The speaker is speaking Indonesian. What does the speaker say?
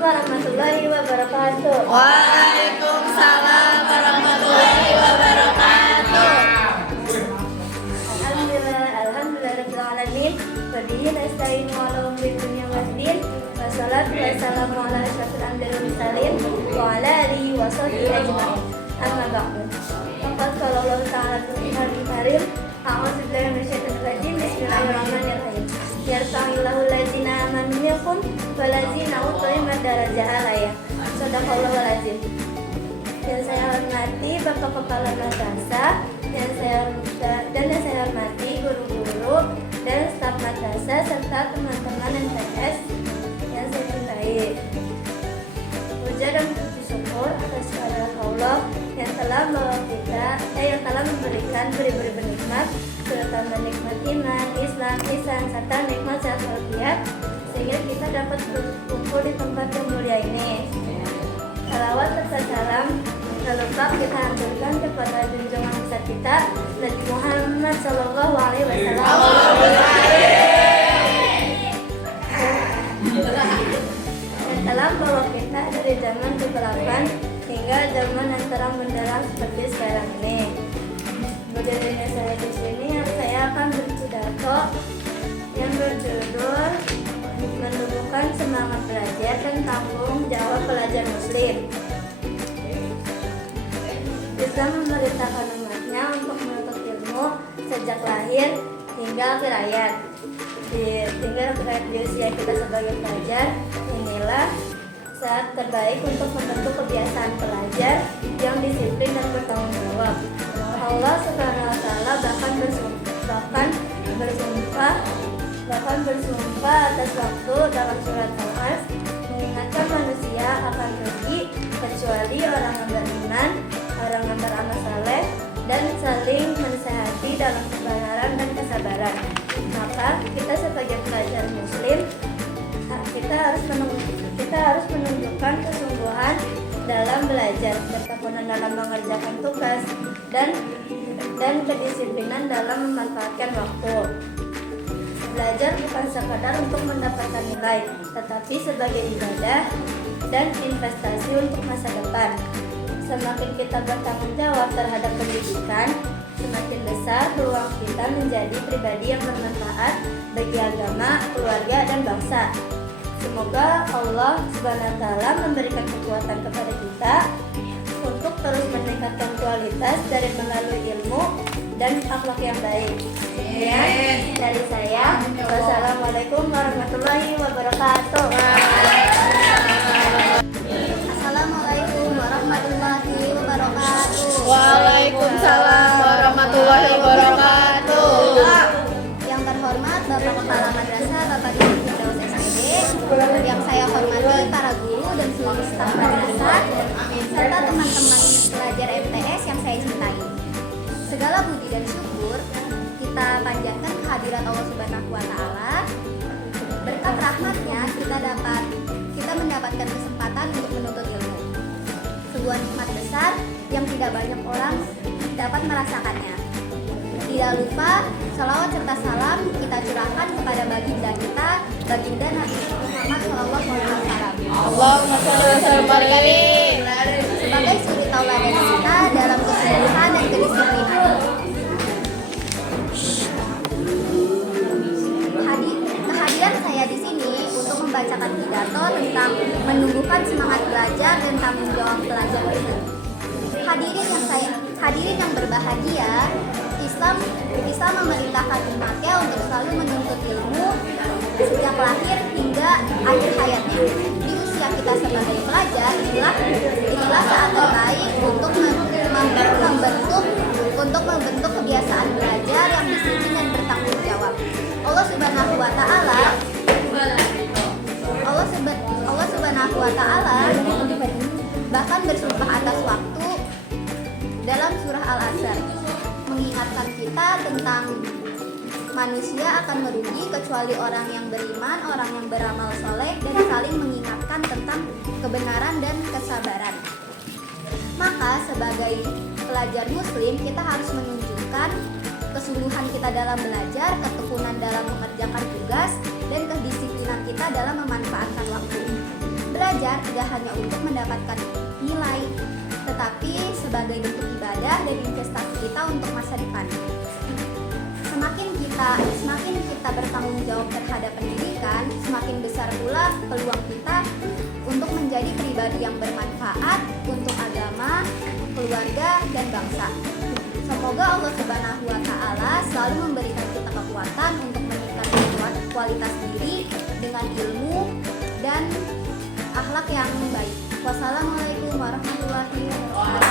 warahmatullahi wabarakatuh. Waalaikumsalam warahmatullahi wabarakatuh. Alhamdulillah rabbil alamin. Wa bihi nasta'inu ala umuri dunya waddin. Wassalatu wassalamu ala asyrofil anbiya'i wal mursalin wa ala alihi wa sahbihi ajma'in. Amma ba'du. Faqad qala Allah ta'ala fil Qur'anil Karim, a'udzu billahi minasyaitonir rajim. Bismillahirrahmanirrahim. Yarfa'illahu allazina amanu minkum wallazina utul ilma darajat. Shadaqallahul azim. Yang saya hormati Bapak Kepala Madrasah, yang saya hormati guru-guru dan staf madrasah serta teman-teman MTS yang saya cintai. Puja dan puji syukur atas kehadirat Allah yang telah memberikan beri-beri nikmat, terutama nikmat iman, Islam, ihsan, serta nikmat sehat walafiat, sehingga kita dapat berkumpul di tempat yang mulia ini. Salawat serta salam terlupa kita haturkan kepada junjungan besar kita Nabi Muhammad Sallallahu Alaihi Wasallam. Yang telah membawa kita dari zaman kegelapan hingga zaman yang terang benderang seperti sekarang ini. Berdirinya saya di sini, saya akan berpidato yang berjudul menumbuhkan semangat belajar dan tanggung jawab pelajar Muslim. Islam memerintahkan umatnya untuk menuntut ilmu sejak lahir hingga akhir hayat. Hingga akhir hayat di usia kita sebagai pelajar, inilah saat terbaik untuk membentuk kebiasaan pelajar yang disiplin dan bertanggung jawab. Allah Subhanahu wa Ta'ala bahkan bersumpah atas waktu dalam surat Al-As, mengingatkan manusia akan rugi kecuali orang yang beriman, orang yang beramal saleh, dan saling menasehati dalam kebenaran dan kesabaran. Maka kita sebagai pelajar Muslim, kita harus menunjukkan kesungguhan dalam belajar, ketekunan dalam mengerjakan tugas, dan kedisiplinan dalam memanfaatkan waktu. Belajar bukan sekadar untuk mendapatkan nilai, tetapi sebagai ibadah dan investasi untuk masa depan. Semakin kita bertanggung jawab terhadap pendidikan, semakin besar peluang kita menjadi pribadi yang bermanfaat bagi agama, keluarga, dan bangsa. Semoga Allah Subhanahu wa Ta'ala memberikan kekuatan kepada kita untuk terus meningkatkan kualitas dari melalui ilmu dan akhlak yang baik. Sekian dari saya. Wassalamualaikum warahmatullahi wabarakatuh. Assalamualaikum warahmatullahi wabarakatuh. Waalaikumsalam warahmatullahi wabarakatuh. Yang terhormat Bapak Kepala Madrasah, Bapak Didi Firdaus SPD, yang saya hormati para guru dan seluruh staf madrasah serta teman-teman pelajar MTS yang saya cintai. Segala puji dan syukur kita panjatkan kehadirat Allah Subhanahu wa Ta'ala. Berkat rahmatnya kita mendapatkan kesempatan untuk menuntut ilmu. Sebuah nikmat besar yang tidak banyak orang dapat merasakannya. Tidak lupa salawat serta salam kita curahkan kepada baginda kita, baginda Nabi Muhammad SAW. Allahumma shalli wa sallim alaihi. Sebagai suri tauladan kita dalam kesungguhan dan kedisiplinan. Kehadiran saya di sini untuk membacakan pidato tentang menumbuhkan semangat belajar dan tanggung jawab pelajar Muslim. Hadirin yang berbahagia, Islam memerintahkan umatnya untuk selalu menuntut ilmu sejak lahir hingga akhir hayatnya. Di usia kita sebagai pelajar, inilah saat terbaik untuk membentuk kebiasaan belajar yang disiplin dan bertanggung jawab. Allah Subhanahu wa Ta'ala bahkan bersumpah atas waktu dalam surah Al-Asr, mengingatkan kita tentang manusia akan merugi kecuali orang yang beriman, orang yang beramal soleh, dan saling mengingatkan tentang kebenaran dan kesabaran. Maka sebagai pelajar Muslim, kita harus menunjukkan kesungguhan kita dalam belajar, ketekunan dalam mengerjakan tugas, dan kedisiplinan kita dalam memanfaatkan waktu. Belajar belajar tidak hanya untuk mendapatkan nilai, tetapi sebagai bentuk ibadah dan investasi kita untuk masa depan. Semakin kita bertanggung jawab terhadap pendidikan, semakin besar pula peluang kita untuk menjadi pribadi yang bermanfaat untuk agama, keluarga, dan bangsa. Semoga Allah Subhanahu wa Ta'ala selalu memberikan kita kekuatan untuk meningkatkan kualitas diri dengan ilmu dan akhlak yang baik. Wassalamualaikum warahmatullahi wabarakatuh.